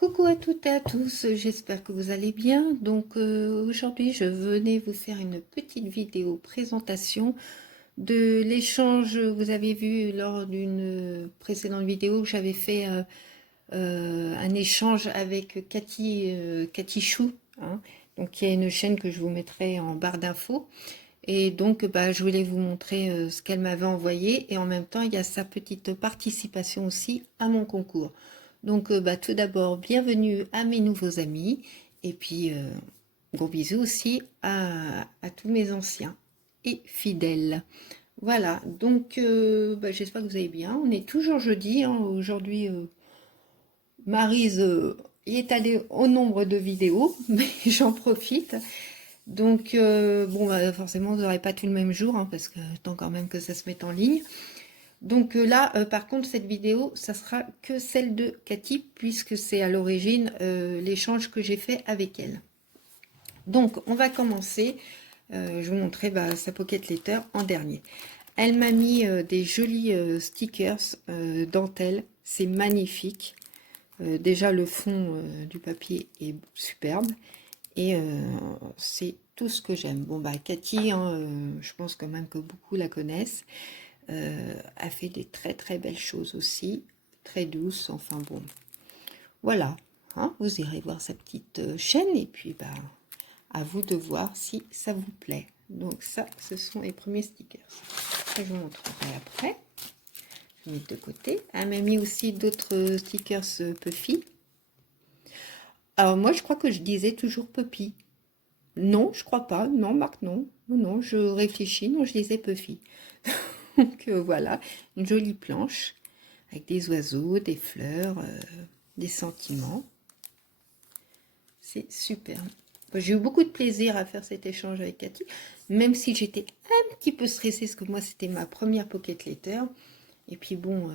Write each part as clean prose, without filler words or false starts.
Coucou à toutes et à tous, j'espère que vous allez bien. Donc aujourd'hui, je venais vous faire une petite vidéo présentation de l'échange. Vous avez vu lors d'une précédente vidéo que j'avais fait un échange avec Cathy Chou, hein. Donc il y a une chaîne que je vous mettrai en barre d'infos. Et donc je voulais vous montrer ce qu'elle m'avait envoyé, et en même temps il y a sa petite participation aussi à mon concours. Donc tout d'abord, bienvenue à mes nouveaux amis, et puis gros bisous aussi à tous mes anciens et fidèles. Voilà, donc j'espère que vous allez bien. On est toujours jeudi, hein. Aujourd'hui, Maryse y est allée au nombre de vidéos, mais j'en profite. Donc, forcément, vous n'aurez pas tout le même jour, hein, parce que tant quand même que ça se mette en ligne. Donc là, par contre, cette vidéo, ça sera que celle de Cathy, puisque c'est à l'origine l'échange que j'ai fait avec elle. Donc, on va commencer. Je vous montrer sa pocket letter en dernier. Elle m'a mis des jolis stickers dentelle. C'est magnifique. Déjà, le fond du papier est superbe. Et c'est tout ce que j'aime. Bon, Cathy, hein, je pense quand même que beaucoup la connaissent. A fait des très très belles choses aussi. Très douces. Enfin bon. Voilà. Hein, vous irez voir sa petite chaîne. Et puis, à vous de voir si ça vous plaît. Donc ça, ce sont les premiers stickers. Ça, je vous montrerai après. Je vais mettre de côté. Elle m'a mis aussi d'autres stickers Puffy. Alors moi, je crois que je disais toujours Puppy. Non, je crois pas. Non, Marc, non. Non, non, je réfléchis. Non, je disais Puffy. Donc voilà, une jolie planche avec des oiseaux, des fleurs, des sentiments. C'est super. J'ai eu beaucoup de plaisir à faire cet échange avec Cathy, même si j'étais un petit peu stressée, parce que moi, c'était ma première pocket letter. Et puis bon,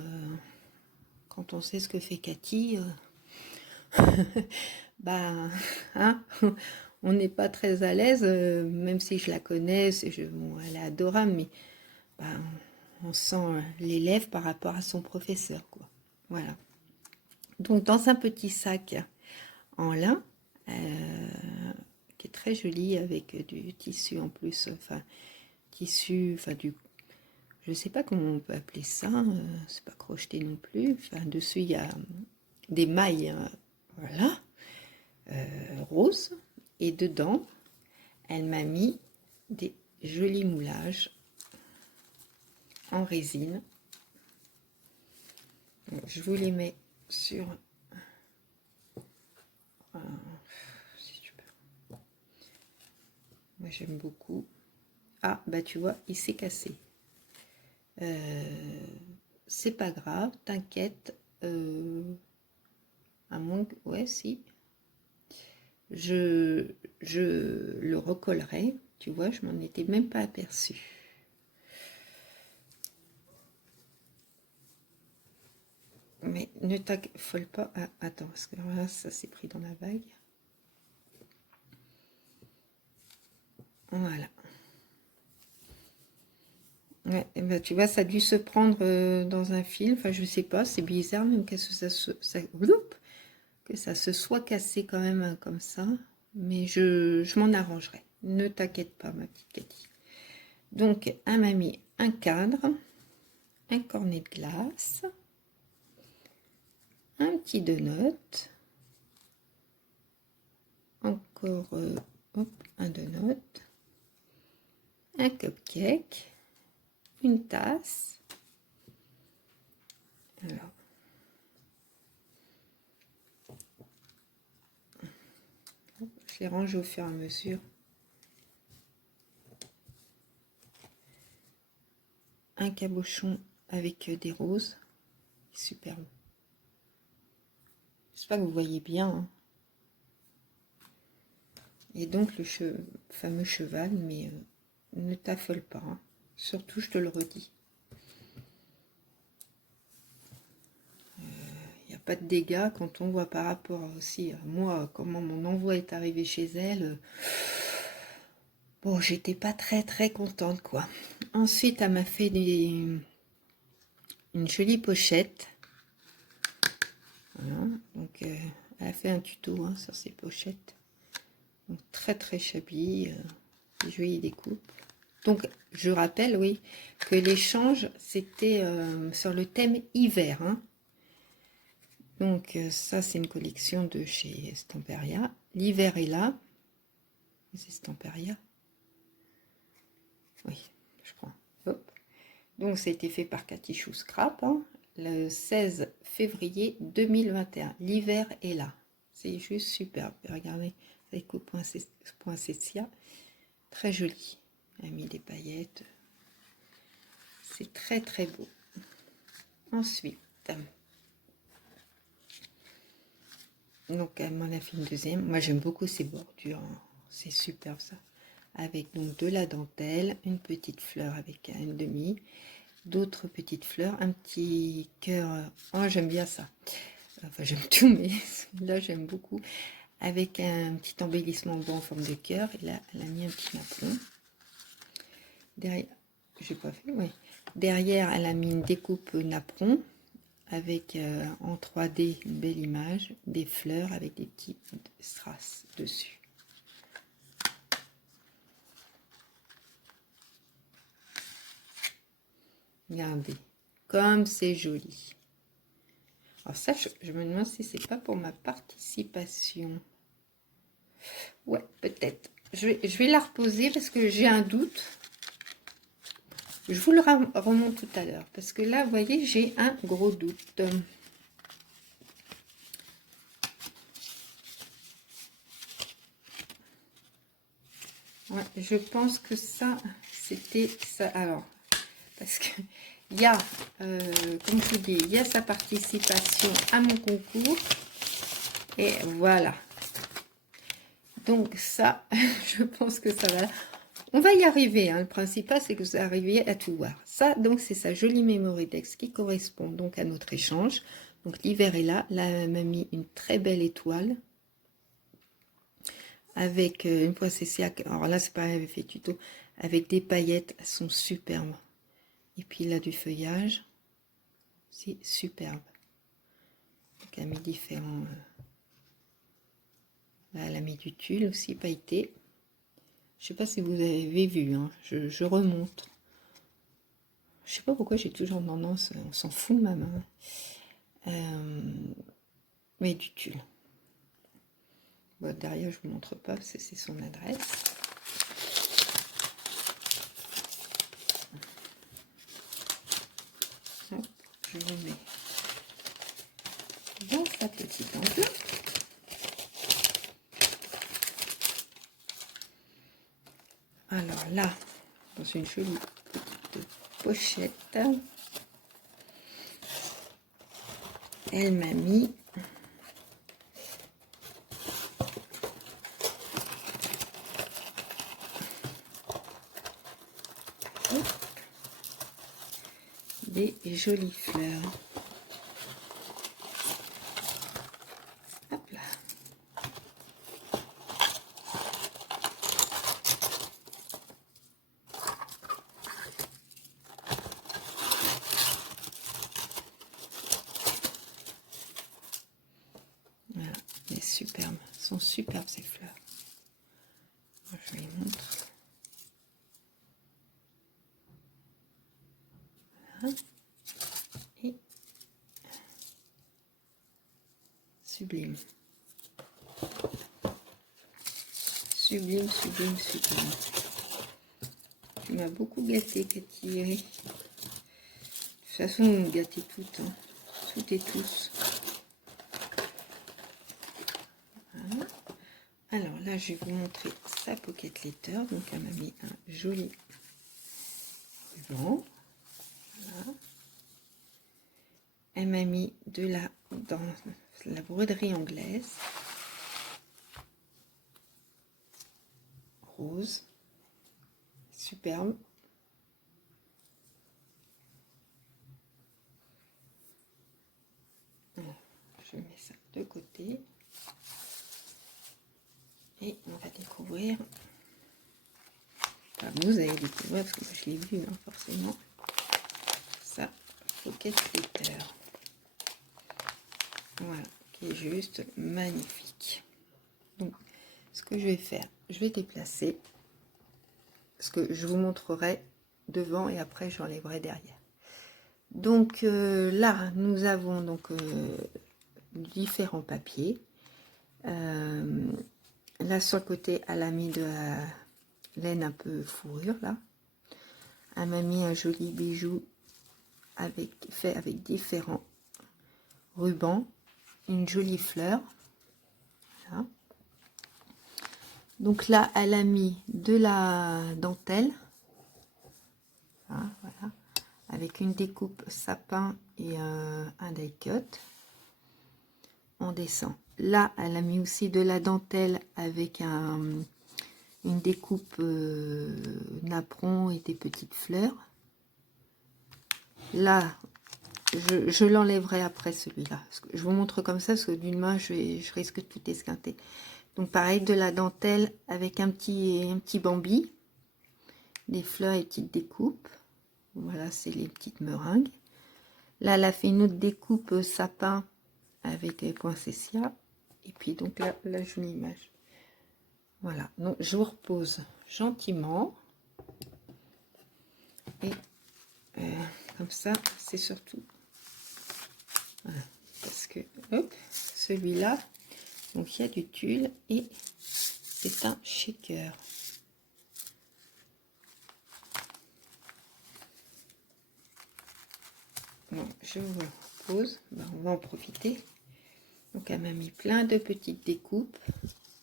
quand on sait ce que fait Cathy, hein, on n'est pas très à l'aise, même si je la connais, bon, elle est adorable, mais on sent l'élève par rapport à son professeur, quoi. Voilà. Donc, dans un petit sac en lin, qui est très joli, avec du tissu en plus, enfin, je sais pas comment on peut appeler ça, c'est pas crocheté non plus, enfin, dessus, il y a des mailles, voilà, roses, et dedans, elle m'a mis des jolis moulages en résine. Donc, je vous les mets sur... si tu peux. Moi, j'aime beaucoup. Ah, tu vois, il s'est cassé. C'est pas grave, t'inquiète. À moins que... Ouais, si. Je le recollerai. Tu vois, je m'en étais même pas aperçue. Mais ne t'affole pas. Ah, attends, parce que là, ça s'est pris dans la vague. Voilà. Ouais, tu vois, ça a dû se prendre dans un fil. Enfin, je sais pas, c'est bizarre même que que ça se soit cassé quand même comme ça. Mais je m'en arrangerai. Ne t'inquiète pas, ma petite Cathy. Donc, elle m'a mis un cadre, un cornet de glace, un petit donut, encore un donut, un cupcake, une tasse. Alors, je les range au fur et à mesure. Un cabochon avec des roses, superbe. J'espère que vous voyez bien, hein. Et donc le fameux cheval, mais ne t'affole pas, hein. Surtout, je te le redis. Il n'y a pas de dégâts quand on voit par rapport aussi à moi, comment mon envoi est arrivé chez elle. Bon, j'étais pas très très contente, quoi. Ensuite, elle m'a fait une jolie pochette. Voilà. Donc, Elle a fait un tuto hein, sur ses pochettes. Donc, très très shabby. Des jolies découpes. Donc, je rappelle, oui, que l'échange, c'était sur le thème hiver. Hein. Donc, ça, c'est une collection de chez Stamperia. L'hiver est là. C'est Stamperia. Oui, je crois. Hop. Donc, ça a été fait par Cathy Chou Scrap, hein, le 16 février 2021. L'hiver est là. C'est juste superbe. Regardez, avec au point Cécia. Très joli. Elle a mis des paillettes. C'est très, très beau. Ensuite, donc, elle m'en a fait une deuxième. Moi, j'aime beaucoup ces bordures. Hein. C'est superbe, ça. Avec donc de la dentelle, une petite fleur avec un demi, d'autres petites fleurs, un petit cœur. Oh, j'aime bien ça. Enfin, j'aime tout, mais là, j'aime beaucoup. Avec un petit embellissement blanc en forme de cœur. Et là, elle a mis un petit naplon. Derrière, j'ai pas fait, oui. Derrière, elle a mis une découpe napperon avec en 3D une belle image, des fleurs avec des petits strass dessus. Regardez, comme c'est joli. Alors ça, je me demande si c'est pas pour ma participation. Ouais, peut-être. Je vais la reposer parce que j'ai un doute. Je vous le remonte tout à l'heure. Parce que là, vous voyez, j'ai un gros doute. Ouais, je pense que ça, c'était ça. Alors, parce que il y a, comme je vous dis, il y a sa participation à mon concours. Et voilà. Donc ça, je pense que ça va. On va y arriver. Hein. Le principal, c'est que vous arriviez à tout voir. Ça, donc, c'est sa jolie Mémoridex qui correspond donc à notre échange. Donc, l'hiver est là. Là, elle m'a mis une très belle étoile. Avec une poinsettia. Alors là, c'est pas elle avait fait tuto. Avec des paillettes. Elles sont superbes. Et puis là, du feuillage. C'est superbe. Donc, elle a mis différents... Là, elle a mis du tulle aussi pailleté. Je sais pas si vous avez vu, hein. Je remonte. Je sais pas pourquoi j'ai toujours tendance, on s'en fout de ma main. Mais du tulle. Bon, derrière, je vous montre pas parce que c'est son adresse. Hop, je le mets dans sa petite enveloppe. Alors là, dans une jolie petite pochette, elle m'a mis des jolies fleurs. Hop là. Voilà, mais superbes. Elles sont superbes ces fleurs. Je les montre. Voilà. Et sublime. Sublime, sublime, sublime. Tu m'as beaucoup gâté, Cathy. De toute façon, vous me gâtez toutes. Hein. Toutes et tous. Voilà. Alors là, je vais vous montrer sa pocket letter. Donc, elle m'a mis un joli ruban. Voilà. Elle m'a mis dans la broderie anglaise. Rose. Superbe. Alors, je mets ça de côté. Et on va découvrir. Enfin, vous allez découvrir parce que moi, je l'ai vu, hein, forcément. Ça, pocket letter. Voilà, qui est juste magnifique. Donc, ce que je vais faire, je vais déplacer, parce que je vous montrerai devant et après j'enlèverai derrière. Donc là, nous avons donc différents papiers. Là sur le côté, elle a mis de la laine un peu fourrure là. Elle m'a mis un joli bijou fait avec différents rubans, une jolie fleur. Voilà. Donc là, elle a mis de la dentelle, voilà, avec une découpe sapin et un die cut. On descend. Là, elle a mis aussi de la dentelle avec une découpe napperon et des petites fleurs. Là, je l'enlèverai après celui-là. Je vous montre comme ça, parce que d'une main, je risque de tout esquinter. Donc pareil, de la dentelle avec un petit bambi, des fleurs et petites découpes. Voilà, c'est les petites meringues. Là, elle a fait une autre découpe sapin avec poinsettia. Et puis donc là, la jolie image. Voilà, donc je vous repose gentiment. Et comme ça, c'est surtout... Voilà, parce que, hop, celui-là, donc il y a du tulle et c'est un shaker. Bon, je vous le repose, ben, on va en profiter. Donc elle m'a mis plein de petites découpes,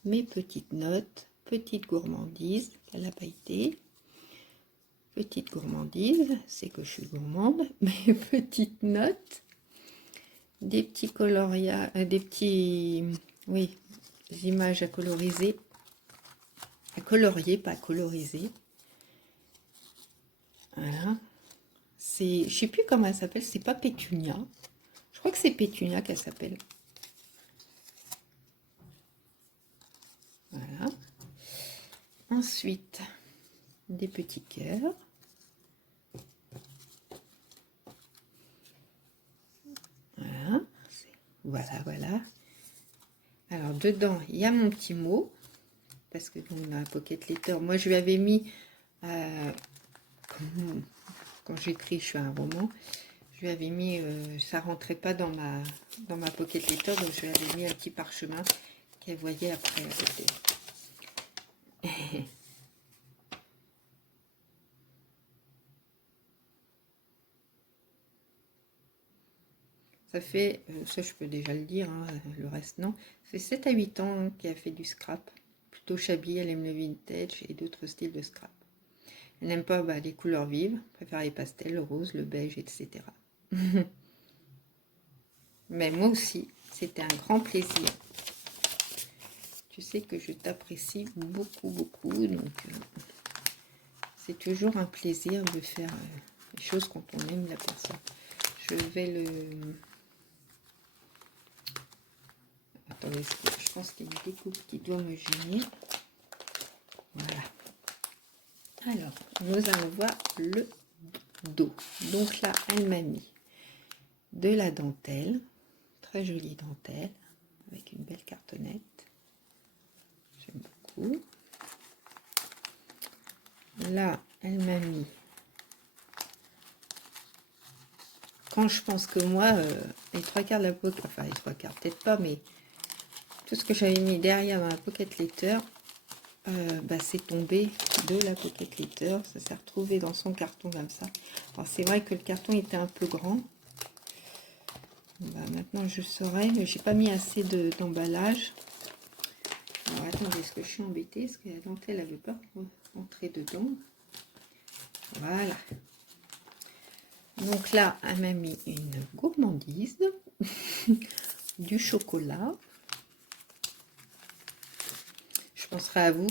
mes petites notes, petites gourmandises, elle n'a pas été. Petite gourmandise, c'est que je suis gourmande, mes petites notes, des petits coloria, des petits, oui, des images à coloriser, à colorier, pas à coloriser. Voilà. C'est, je sais plus comment elle s'appelle, c'est pas Pétunia. Je crois que c'est Pétunia qu'elle s'appelle. Voilà. Ensuite, des petits cœurs. Voilà. Voilà, voilà. Alors, dedans, il y a mon petit mot. Parce que donc, dans la pocket letter, moi, je lui avais mis... quand j'écris, je fais un roman. Je lui avais mis... ça rentrait pas dans ma pocket letter. Donc, je lui avais mis un petit parchemin qu'elle voyait après à côté. Ça fait, ça je peux déjà le dire, hein, le reste non, ça fait 7 à 8 ans qu'elle a fait du scrap. Plutôt shabby, elle aime le vintage et d'autres styles de scrap. Elle n'aime pas les couleurs vives, préfère les pastels, le rose, le beige, etc. Mais moi aussi, c'était un grand plaisir. Tu sais que je t'apprécie beaucoup, beaucoup, donc c'est toujours un plaisir de faire les choses quand on aime la personne. Je vais le... Attendez, je pense qu'il y a une découpe qui doit me gêner. Voilà. Alors, nous allons voir le dos. Donc là, elle m'a mis de la dentelle, très jolie dentelle, avec une belle cartonnette. J'aime beaucoup. Là, elle m'a mis... Quand je pense que moi, les trois quarts de la pocket, enfin les trois quarts, peut-être pas, mais tout ce que j'avais mis derrière dans la pocket letter, c'est tombé de la pocket letter. Ça s'est retrouvé dans son carton comme ça. Alors c'est vrai que le carton était un peu grand. Maintenant je saurais, mais j'ai pas mis assez d'emballage. Alors attendez, est-ce que je suis embêtée? Est-ce que la dentelle elle veut pas rentrer dedans? Voilà. Donc là, elle m'a mis une gourmandise, du chocolat. Je penserai à vous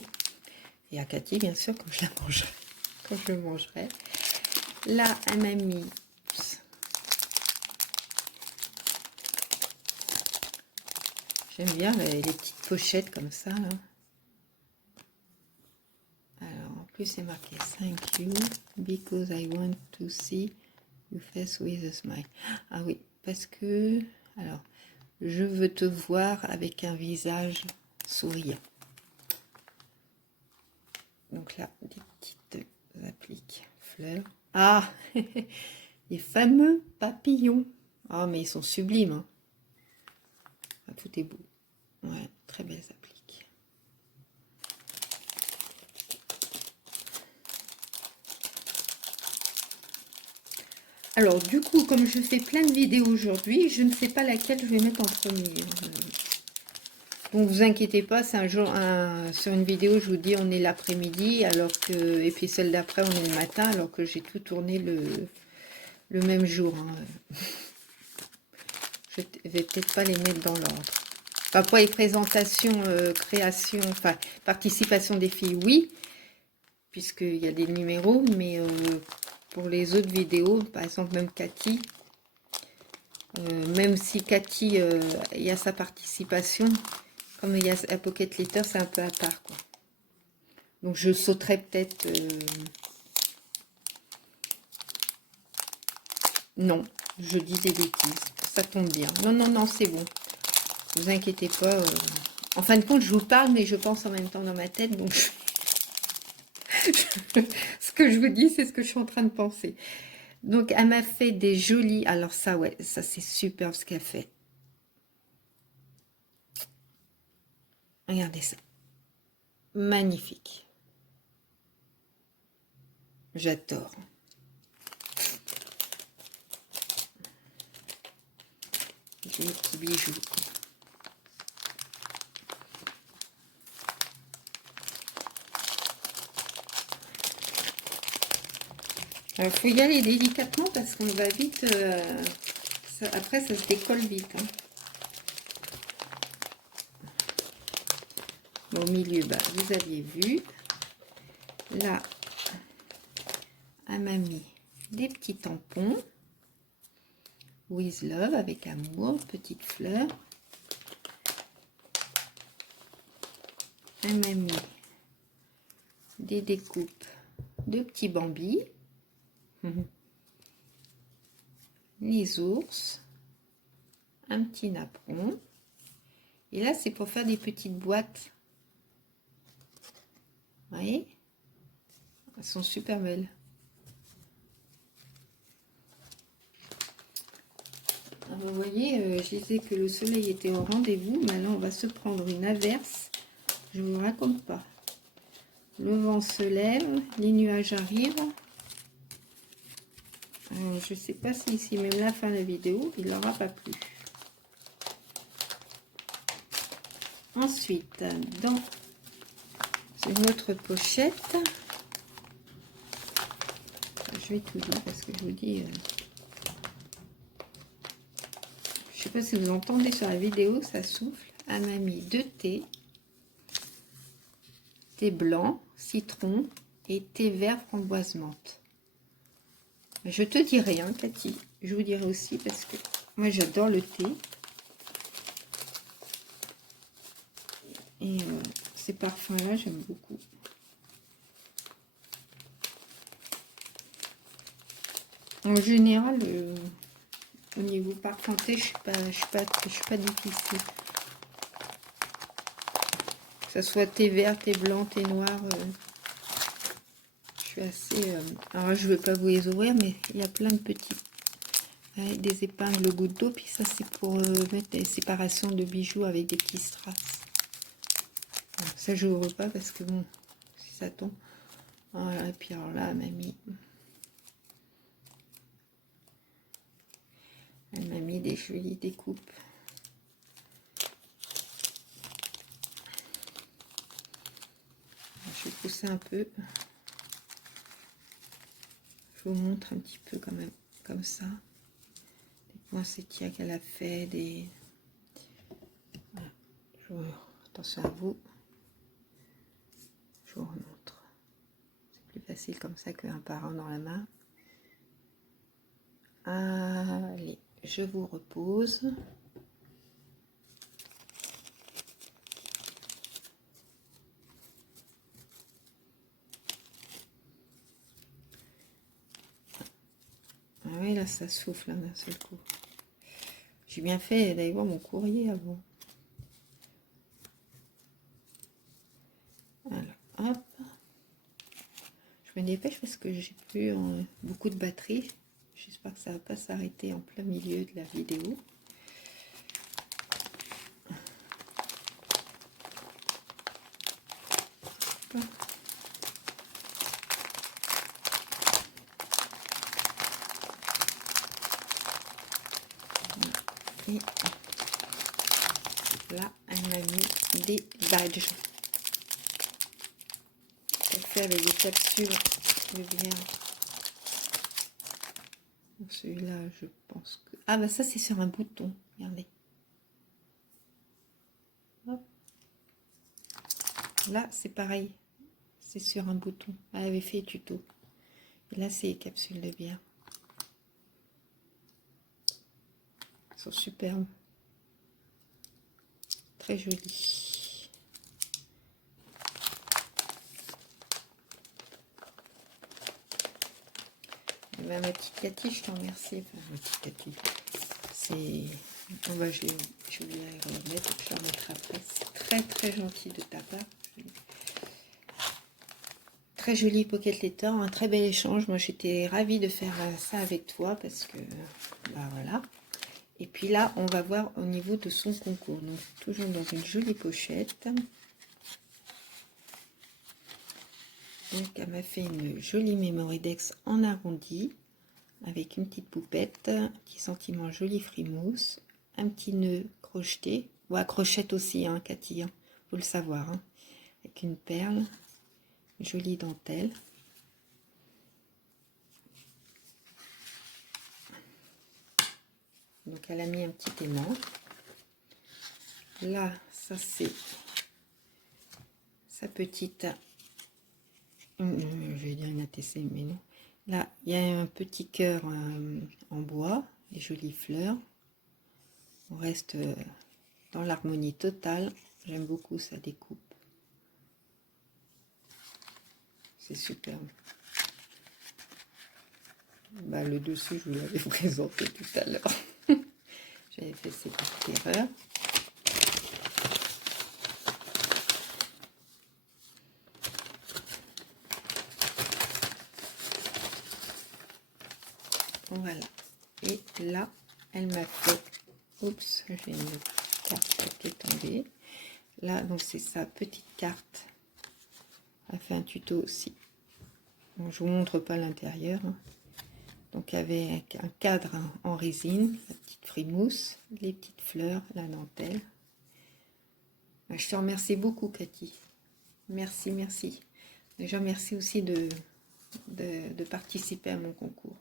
et à Cathy, bien sûr, quand je la mangerai. Quand je le mangerai. Là, elle m'a mis... J'aime bien les petites pochettes comme ça. Là. Alors, en plus, c'est marqué « Thank you, because I want to see your face with a smile ». Ah oui, parce que... Alors, Je veux te voir avec un visage souriant. Donc là, des petites appliques fleurs. Ah, les fameux papillons. Ah, mais ils sont sublimes. Hein. Ah, tout est beau. Ouais, très belles appliques. Alors, du coup, comme je fais plein de vidéos aujourd'hui, je ne sais pas laquelle je vais mettre en premier. Donc, vous inquiétez pas, c'est un jour, sur une vidéo, je vous dis, on est l'après-midi, alors que, et puis celle d'après, on est le matin, alors que j'ai tout tourné le même jour. Hein. Je vais peut-être pas les mettre dans l'ordre. Enfin, pour les présentations, création, enfin, participation des filles, oui, puisqu'il y a des numéros, mais pour les autres vidéos, par exemple, même Cathy, même si Cathy, il y a sa participation, comme il y a un Pocket Letter, c'est un peu à part, quoi. Donc, je sauterai peut-être... Non, je dis des bêtises. Ça tombe bien. Non, non, non, c'est bon. Ne vous inquiétez pas. En fin de compte, je vous parle, mais je pense en même temps dans ma tête. Donc, ce que je vous dis, c'est ce que je suis en train de penser. Donc, elle m'a fait des jolis... Alors ça, ouais, ça c'est super ce qu'elle fait. Regardez ça. Magnifique. J'adore. Des petits bijoux. Il faut y aller délicatement parce qu'on va vite... après, ça se décolle vite. Hein. Au milieu, bah, vous aviez vu. Là, elle m'a mis des petits tampons. With Love, avec amour, petite fleur. Elle m'a mis des découpes de petits bambis. Les ours. Un petit napperon. Et là, c'est pour faire des petites boîtes. Vous voyez? Elles sont super belles. Alors, vous voyez, je disais que le soleil était au rendez-vous. Maintenant, on va se prendre une averse. Je ne vous raconte pas. Le vent se lève, les nuages arrivent. Je ne sais pas si ici, même la fin de la vidéo, il n'aura pas plu. Ensuite, dans une autre pochette, je vais tout dire parce que je vous dis, je ne sais pas si vous entendez sur la vidéo, ça souffle. Elle m'a mis 2 thés, thé blanc, citron et thé vert framboise menthe. Je te dirai, hein, Cathy, je vous dirai aussi parce que moi j'adore le thé. Et ces parfums-là, j'aime beaucoup. En général, au niveau parfumé, je suis pas difficile. Que ce soit thé vert, thé blanc, thé noir, je suis assez... alors, je ne veux pas vous les ouvrir, mais il y a plein de petits... avec des épingles gouttes d'eau. Puis ça, c'est pour mettre des séparations de bijoux avec des petits strass. Alors, ça, je n'ouvre pas parce que bon, si ça tombe... Voilà, et puis alors là, mamie... Elle m'a mis des jolies découpes. Je vais pousser un peu. Je vous montre un petit peu quand même, comme ça. Des poinsettias qu'elle a fait, des... Voilà. Attention à vous. Je vous remontre. C'est plus facile comme ça qu'un par un dans la main. Allez, je vous repose. Ah oui, là, ça souffle d'un seul coup. J'ai bien fait d'aller voir mon courrier avant. Alors, hop. Je me dépêche parce que j'ai plus beaucoup de batterie. J'espère que ça ne va pas s'arrêter en plein milieu de la vidéo. Hop. Et là, elle m'a mis des badges. Elle fait avec des capsules de bien. Celui-là, je pense que... Ah bah ça, c'est sur un bouton. Regardez. Hop. Là, c'est pareil. C'est sur un bouton. Elle avait fait tuto. Et là, c'est les capsules de bière. Elles sont superbes. Très jolies. Et ben, ma petite Cathy, je t'en remercie. Enfin, ma petite Cathy. C'est... Oh bah, je vais la remettre. Je la remettrai après. C'est très très gentil de ta part. Très joli Pocket Letter, un très bel échange. Moi, j'étais ravie de faire ça avec toi parce que, bah voilà. Et puis là, on va voir au niveau de son concours. Donc, toujours dans une jolie pochette. Donc, elle m'a fait une jolie Mémoridex en arrondi avec une petite poupette, un petit sentiment joli frimousse, un petit nœud crocheté ou à crochette aussi, hein, Cathy, hein, faut le savoir, hein, avec une perle, une jolie dentelle. Donc, elle a mis un petit aimant. Là, ça c'est sa petite, je vais dire une ATC, mais non. Là, il y a un petit cœur en bois, des jolies fleurs. On reste dans l'harmonie totale. J'aime beaucoup sa découpe. C'est superbe. Bah, le dessus, je vous l'avais présenté tout à l'heure. J'avais fait cette petite erreur. Voilà. Et là, elle m'a fait... Oups, j'ai une carte qui est tombée. Là, donc c'est sa petite carte. Elle a fait un tuto aussi. Bon, je vous montre pas l'intérieur. Hein. Donc, avec un cadre en résine, la petite frimousse, les petites fleurs, la dentelle. Je te remercie beaucoup, Cathy. Merci, merci. Déjà, merci aussi de participer à mon concours.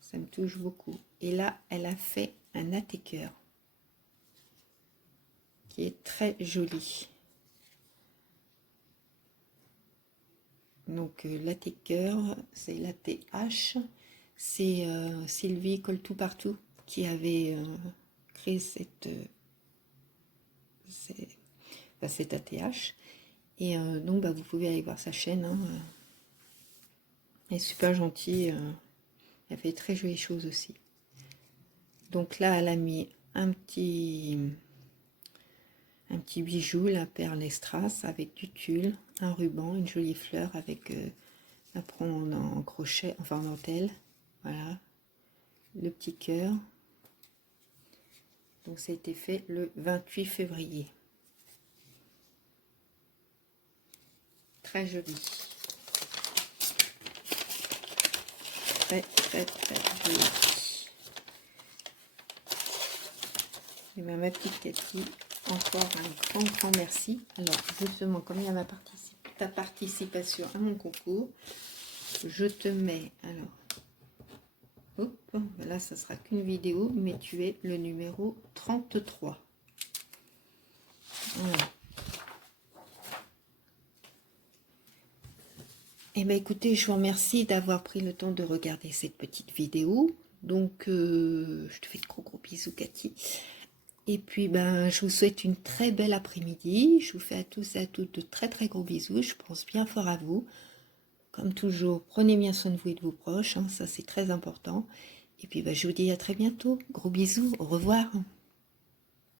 Ça me touche beaucoup. Et là, elle a fait un attaqueur qui est très joli. Donc, l'attaqueur, c'est l'ATH. C'est Sylvie Colle Tout Partout qui avait créé cette ATH. Et donc, bah, vous pouvez aller voir sa chaîne. Hein. Elle est super gentille. Elle fait très jolies choses aussi. Donc là, elle a mis un petit bijou, la perle Estras, avec du tulle, un ruban, une jolie fleur avec la prendre en crochet, enfin en dentelle. Voilà. Le petit cœur. Donc ça a été fait le 28 février. Très joli. Très, très, très joli. Et bien, ma petite Cathy, encore un grand merci. Alors, justement, comme il y a ta participation à mon concours, je te mets, alors, hop, là, ça sera qu'une vidéo, mais tu es le numéro 33. Voilà. Eh bien, écoutez, je vous remercie d'avoir pris le temps de regarder cette petite vidéo. Donc, je te fais de gros bisous, Cathy. Et puis, ben, je vous souhaite une très belle après-midi. Je vous fais à tous et à toutes de très très gros bisous. Je pense bien fort à vous. Comme toujours, prenez bien soin de vous et de vos proches. Hein, ça, c'est très important. Et puis, bah, je vous dis à très bientôt. Gros bisous, au revoir.